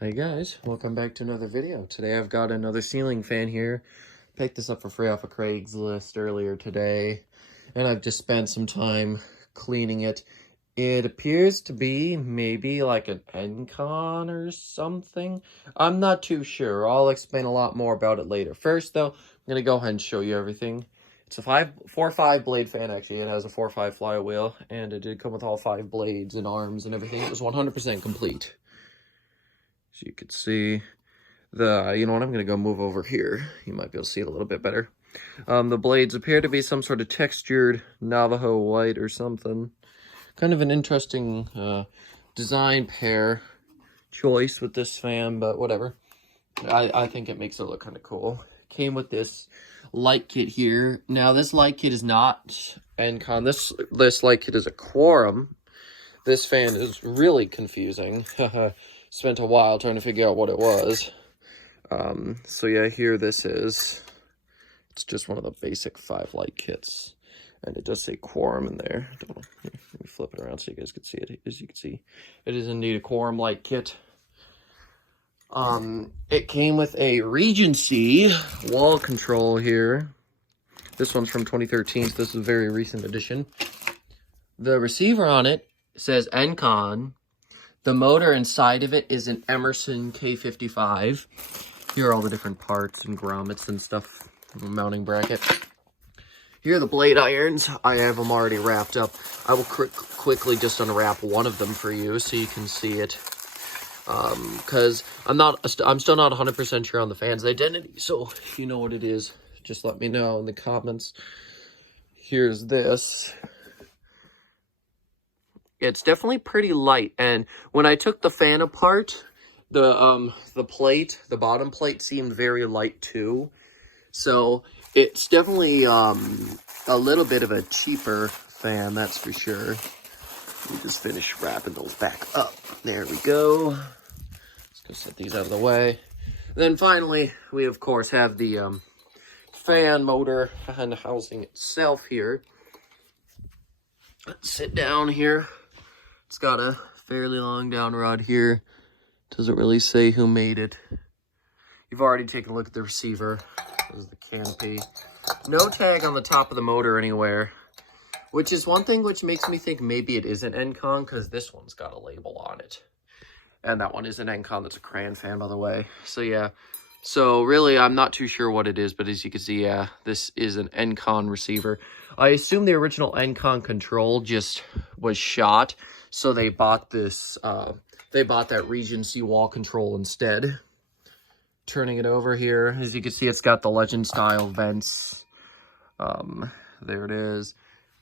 Hey guys, welcome back to another video. Today I've got another ceiling fan here. Picked this up for free off of Craigslist earlier today, and I've just spent some time cleaning it. It appears to be maybe like an Encon or something. I'm not too sure. I'll explain a lot more about it later. First though, I'm going to go ahead and show you everything. It's a 4-5 blade fan actually. It has a 4-5 flywheel, and it did come with all 5 blades and arms and everything. It was 100% complete. So you can see you know what, I'm going to go move over here. You might be able to see it a little bit better. The blades appear to be some sort of textured Navajo white or something. Kind of an interesting design pair choice with this fan, but whatever. I think it makes it look kind of cool. Came with this light kit here. Now, this light kit is not Encon. This light kit is a Quorum. This fan is really confusing. Spent a while trying to figure out what it was. So yeah, here this is. It's just one of the basic 5 light kits. And it does say Quorum in there. Let me flip it around so you guys can see it. As you can see, it is indeed a Quorum light kit. It came with a Regency wall control here. This one's from 2013, so this is a very recent edition. The receiver on it says Encon. The motor inside of it is an Emerson K55. Here are all the different parts and grommets and stuff. Mounting bracket. Here are the blade irons. I have them already wrapped up. I will quickly just unwrap one of them for you so you can see it. Because I'm still not 100% sure on the fan's identity. So if you know what it is, just let me know in the comments. Here's this. It's definitely pretty light, and when I took the fan apart, the bottom plate seemed very light too. So it's definitely a little bit of a cheaper fan, that's for sure. Let me just finish wrapping those back up. There we go. Let's go set these out of the way. Then finally, we of course have the fan motor and the housing itself here. Let's sit down here. It's got a fairly long down rod here. Doesn't really say who made it. You've already taken a look at the receiver. This is the canopy. No tag on the top of the motor anywhere, which is one thing which makes me think maybe it isn't Encon, because this one's got a label on it. And that one is an Encon. That's a Cran fan, by the way. So yeah. So really, I'm not too sure what it is, but as you can see, yeah, this is an Encon receiver. I assume the original Encon control just was shot, so they bought this, they bought that Regency wall control instead. Turning it over here, as you can see, it's got the Legend style vents. There it is.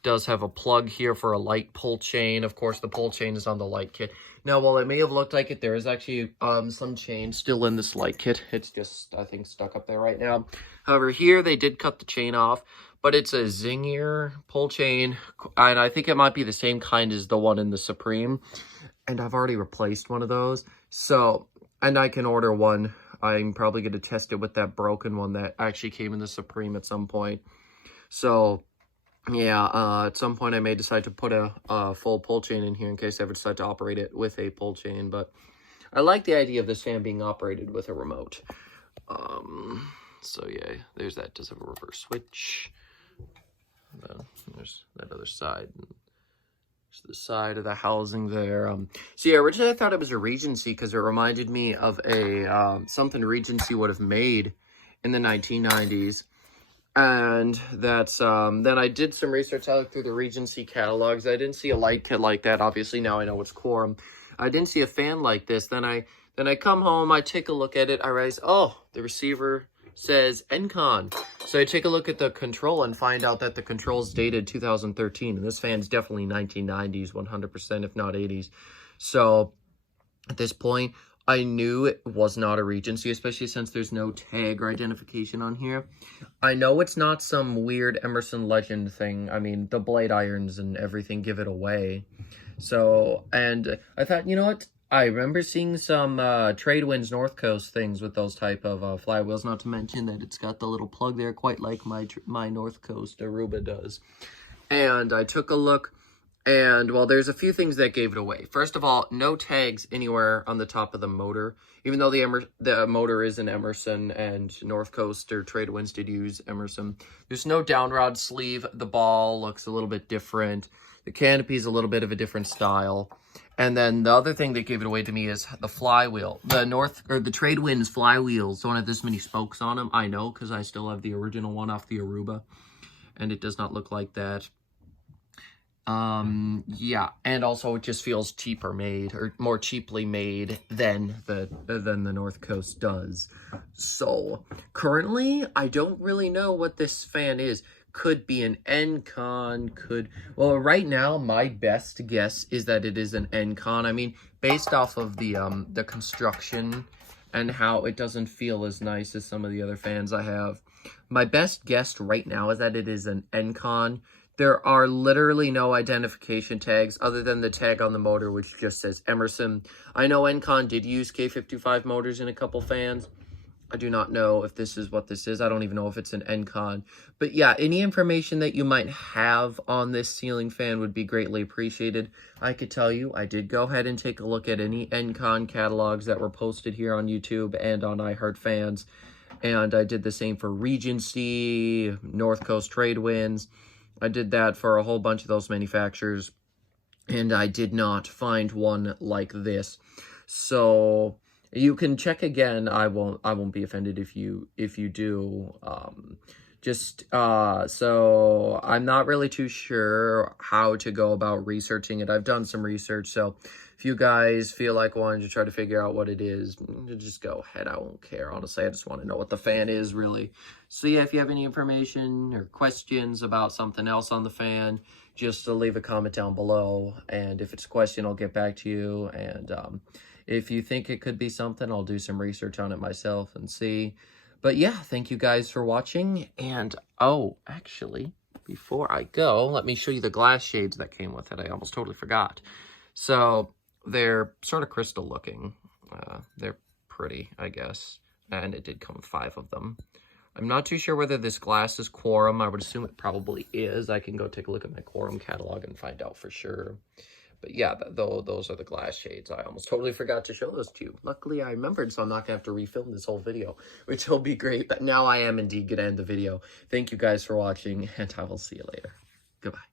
Does have a plug here for a light pull chain. Of course, the pull chain is on the light kit. Now, while it may have looked like it, there is actually some chain still in this light kit. It's just, I think, stuck up there right now. However, here they did cut the chain off, but it's a Zingier pull chain, and I think it might be the same kind as the one in the Supreme. And I've already replaced one of those. So, and I can order one. I'm probably going to test it with that broken one that actually came in the Supreme at some point. So, yeah, at some point I may decide to put a full pull chain in here in case I ever decide to operate it with a pull chain. But I like the idea of this fan being operated with a remote. So yeah, there's that. Does have a reverse switch. There's that other side. There's the side of the housing there. So yeah, originally I thought it was a Regency because it reminded me of a something Regency would have made in the 1990s. And that's, then I did some research. I looked through the Regency catalogs. I didn't see a light kit like that. Obviously, now I know it's Quorum. I didn't see a fan like this. Then I come home, I take a look at it. I realize, oh, the receiver says Encon. So I take a look at the control and find out that the control's dated 2013. And this fan's definitely 1990s, 100%, if not 80s. So at this point, I knew it was not a Regency, especially since there's no tag or identification on here. I know it's not some weird Emerson Legend thing. I mean, the blade irons and everything give it away. So, and I thought, you know what? I remember seeing some Tradewinds North Coast things with those type of flywheels, not to mention that it's got the little plug there, quite like my North Coast Aruba does. And I took a look And, well, there's a few things that gave it away. First of all, no tags anywhere on the top of the motor. Even though the motor is an Emerson and North Coast or Tradewinds did use Emerson. There's no downrod sleeve. The ball looks a little bit different. The canopy is a little bit of a different style. And then the other thing that gave it away to me is the flywheel. The Tradewinds flywheels don't have this many spokes on them. I know, because I still have the original one off the Aruba. And it does not look like that. Yeah, and also it just feels cheaper made, or more cheaply made than the North Coast does. So currently I don't really know what this fan is. Could be an Encon, well, right now my best guess is that it is an Encon. I mean, based off of the construction and how it doesn't feel as nice as some of the other fans I have, my best guess right now is that it is an Encon. There are literally no identification tags other than the tag on the motor, which just says Emerson. I know Encon did use K55 motors in a couple fans. I do not know if this is what this is. I don't even know if it's an Encon. But yeah, any information that you might have on this ceiling fan would be greatly appreciated. I could tell you, I did go ahead and take a look at any Encon catalogs that were posted here on YouTube and on iHeartFans. And I did the same for Regency, North Coast Tradewinds. I did that for a whole bunch of those manufacturers, and I did not find one like this. So you can check again. I won't be offended if you do. So I'm not really too sure how to go about researching it. I've done some research, so if you guys feel like wanting to try to figure out what it is, just go ahead. I won't care. Honestly, I just want to know what the fan is, really. So yeah, if you have any information or questions about something else on the fan, just leave a comment down below. And if it's a question, I'll get back to you. And if you think it could be something, I'll do some research on it myself and see. But yeah, thank you guys for watching. And, oh, actually, before I go, let me show you the glass shades that came with it. I almost totally forgot. So they're sort of crystal looking. They're pretty, I guess. And it did come with 5 of them. I'm not too sure whether this glass is Quorum. I would assume it probably is. I can go take a look at my Quorum catalog and find out for sure. But yeah, those are the glass shades. I almost totally forgot to show those to you. Luckily, I remembered, so I'm not going to have to refilm this whole video, which will be great. But now I am indeed going to end the video. Thank you guys for watching, and I will see you later. Goodbye.